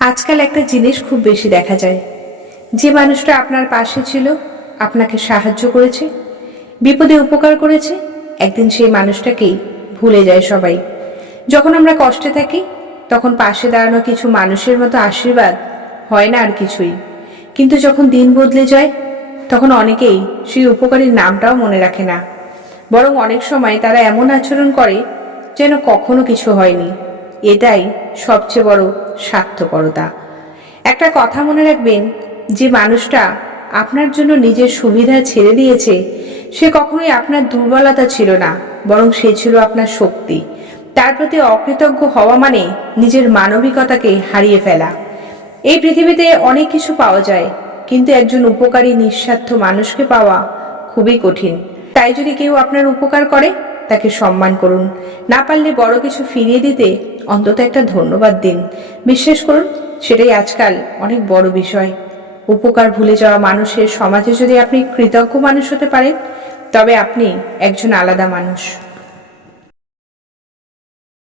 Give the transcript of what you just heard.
আজকাল একটা জিনিস খুব বেশি দেখা যায়। যে মানুষটা আপনার পাশে ছিল, আপনাকে সাহায্য করেছে, বিপদে উপকার করেছে, একদিন সেই মানুষটাকেই ভুলে যায় সবাই। যখন আমরা কষ্টে থাকি, তখন পাশে দাঁড়ানো কিছু মানুষের মতো আশীর্বাদ হয় না আর কিছুই। কিন্তু যখন দিন বদলে যায়, তখন অনেকেই সেই উপকারীর নামটাও মনে রাখে না। বরং অনেক সময় তারা এমন আচরণ করে যেন কখনো কিছু হয়নি। এটাই সবচেয়ে বড় স্বার্থপরতা। একটা কথা মনে রাখবেন, যে মানুষটা আপনার জন্য নিজের সুবিধা ছেড়ে দিয়েছে, সে কখনোই আপনার দুর্বলতা ছিল না, বরং সে ছিল আপনার শক্তি। তার প্রতি অকৃতজ্ঞ হওয়া মানে নিজের মানবিকতাকে হারিয়ে ফেলা। এই পৃথিবীতে অনেক কিছু পাওয়া যায়, কিন্তু একজন উপকারী, নিঃস্বার্থ মানুষকে পাওয়া খুবই কঠিন। তাই যদি কেউ আপনার উপকার করে তাকে সম্মান করুন। না পারলে বড় কিছু ফিরিয়ে দিতে অন্তত একটা ধন্যবাদ দিন। বিশ্বাস করুন, সেটাই আজকাল অনেক বড় বিষয়। উপকার ভুলে যাওয়া মানুষের সমাজে যদি আপনি কৃতজ্ঞ মানুষ হতে পারেন, তবে আপনি একজন আলাদা মানুষ।